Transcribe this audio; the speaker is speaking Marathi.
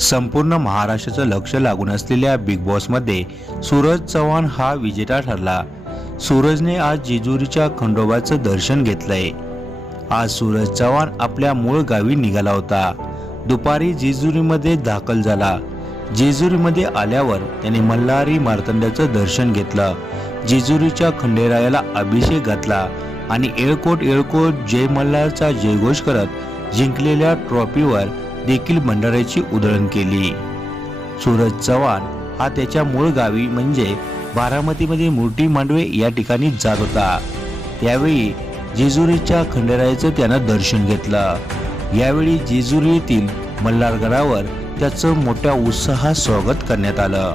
संपूर्ण महाराष्ट्राचं लक्ष लागून असलेल्या बिग बॉसमध्ये सूरज चव्हाण हा विजेता ठरला। सूरजने आज जेजुरीच्या खंडोबाचं दर्शन घेतलंय। आज सूरज चव्हाण आपल्या मूळ गावी निघाला होता। दुपारी जेजुरीमध्ये दाखल झाला। जेजुरीमध्ये आल्यावर त्याने मल्हारी मार्तंड्याचं दर्शन घेतलं। जेजुरीच्या खंडेरायाला अभिषेक घातला आणि येळकोट येळकोट जय मल्हारचा जयघोष करत जिंकलेल्या ट्रॉफीवर देखील भंडाऱ्याची उधळण केली। सूरज चव्हाण हा त्याच्या मूळ गावी म्हणजे बारामतीमध्ये मूर्ती मांडवे या ठिकाणी जात होता। त्यावेळी जेजुरीच्या खंडेरायाचं त्यानं दर्शन घेतलं। यावेळी जेजुरी येथील मल्हारगडावर त्याचं मोठ्या उत्साहात स्वागत करण्यात आलं।